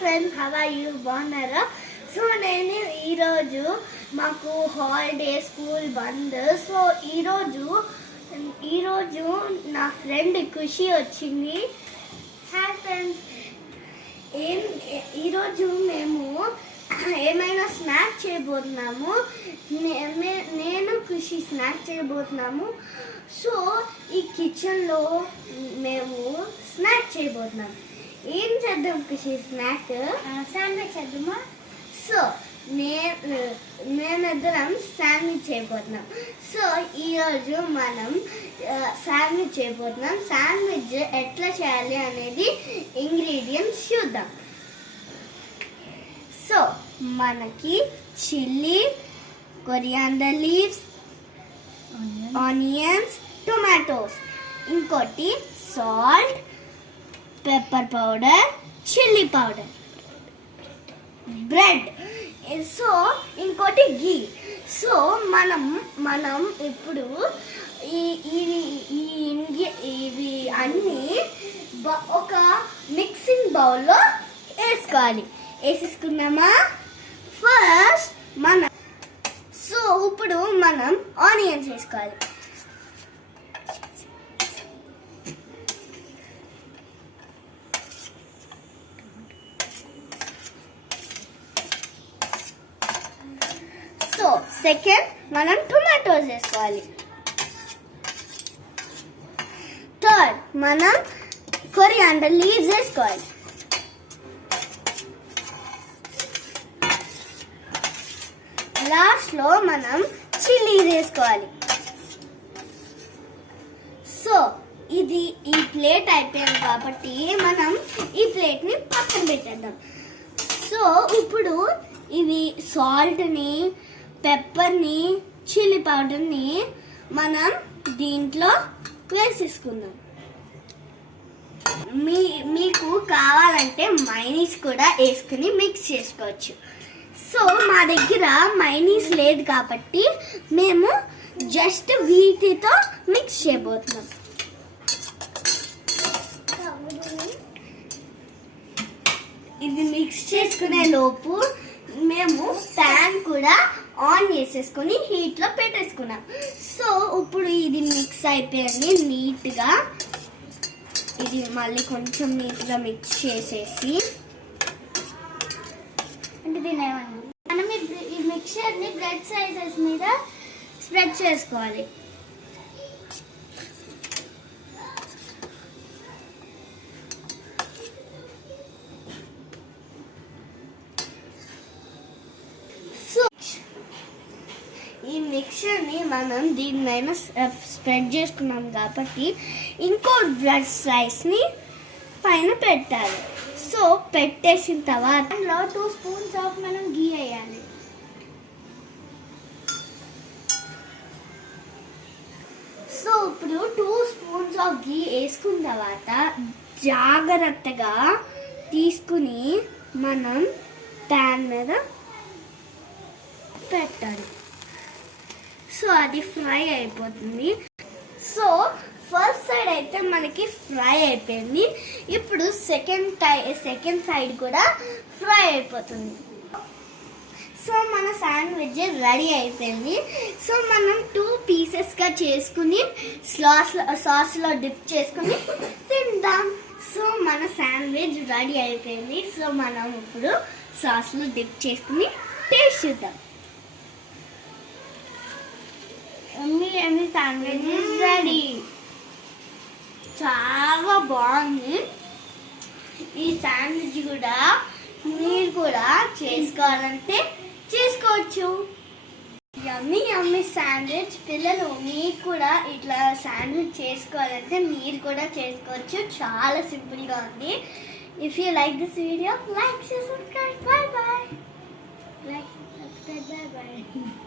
Friends, how are you? బాగున్నారా? So నేను ఈరోజు మాకు హాలిడే స్కూల్ బంద్. సో ఈరోజు నా ఫ్రెండ్ ఖుషి వచ్చింది. Hi friends. ఈరోజు మేము ఏమైనా స్నాక్ చేయబోతున్నాము. నేను ఖుషి స్నాక్ చేయబోతున్నాము. సో ఈ కిచెన్లో మేము స్నాక్ చేయబోతున్నాము. ఏం చేద్దాం ఖుషి? స్నాక్ శాండ్విచ్ చేద్దామా? సో మేమిద్దరం శాండ్విచ్ చేయబోతున్నాం. సో ఈరోజు మనం శాండ్విచ్ చేయబోతున్నాం. శాండ్విచ్ ఎట్లా చేయాలి అనేది ఇంగ్రీడియంట్స్ చూద్దాం. సో మనకి chilli, coriander leaves, onions, tomatoes, ఇంకోటి salt, pepper powder, chilli powder, bread, so ఇంకోటి గీ. సో మనం ఇప్పుడు ఇవి అన్నీ ఒక మిక్సింగ్ బౌల్లో వేసేసుకున్నామా? ఫస్ట్ ఇప్పుడు మనం ఆనియన్స్ వేసుకోవాలి. సో సెకండ్ మనం టొమాటోస్ వేసుకోవాలి. థర్డ్ మనం కొరియాండర్ లీవ్స్ వేసుకోవాలి. లాస్ట్ లో మనం చిల్లీస్ వేసుకోవాలి. సో ఈ ప్లేట్ అయిపోయింది కాబట్టి మనం ఈ ప్లేట్ ని పక్కన పెట్టేద్దాం. సో ఇప్పుడు ఇవి సాల్ట్ని, పెప్పర్ని, చిల్లీ పౌడర్ని మనం దీంట్లో వేసేసుకుందాం. మీకు కావాలంటే మైనీస్ కూడా వేసుకుని మిక్స్ చేసుకోవచ్చు. సో మా దగ్గర మైనీస్ లేదు కాబట్టి మేము జస్ట్ వీటితో మిక్స్ చేయబోతున్నాం. ఇది మిక్స్ చేసుకునే లోపు మేము ప్యాన్ కూడా ఆన్ చేసేసుకొని హీట్లో పెట్టేసుకున్నాం. సో ఇప్పుడు ఇది మిక్స్ అయిపోయింది నీట్గా. ఇది మళ్ళీ కొంచెం నీట్గా మిక్స్ చేసేసి మనం ఈ మిక్చర్ని బ్రెడ్ సైజెస్ మీద స్ప్రెడ్ చేసుకోవాలి. ఈ మిక్చర్ని మనం దీని మీద స్ప్రెడ్ చేసుకున్నాం కాబట్టి ఇంకో బ్రెడ్ స్లైస్ని పైన పెట్టాలి. సో పెట్టేసిన తర్వాత 2 స్పూన్స్ ఆఫ్ మనం గీ వేయాలి. సో ఇప్పుడు 2 స్పూన్స్ ఆఫ్ గీ వేసుకున్న తర్వాత జాగ్రత్తగా తీసుకుని మనం ప్యాన్ మీద పెట్టాలి. సో అది ఫ్రై అయిపోతుంది. సో ఫస్ట్ సైడ్ అయితే మనకి ఫ్రై అయిపోయింది. ఇప్పుడు సెకండ్ సైడ్ కూడా ఫ్రై అయిపోతుంది. సో మన శాండ్విచ్ రెడీ అయిపోయింది. సో మనం 2 పీసెస్గా చేసుకుని సాస్లో డిప్ చేసుకుని తిందాం. సో మన శాండ్విచ్ రెడీ అయిపోయింది. సో మనం ఇప్పుడు సాస్లో డిప్ చేసుకుని టేస్ట్ చూద్దాం. ఎమ్మి శాండ్విచ్ ఇస్ రెడీ. చాలా బాగుంది. ఈ శాండ్విచ్ కూడా మీరు కూడా చేసుకోవాలంటే చేసుకోవచ్చు. యమ్మీ యమ్మీ శాండ్విచ్. పిల్లలు మీకు కూడా ఇట్లా శాండ్విచ్ చేసుకోవాలంటే మీరు కూడా చేసుకోవచ్చు. చాలా సింపుల్గా ఉంది. If you like this video, like, share, subscribe. Bye bye. Like, subscribe. Bye bye.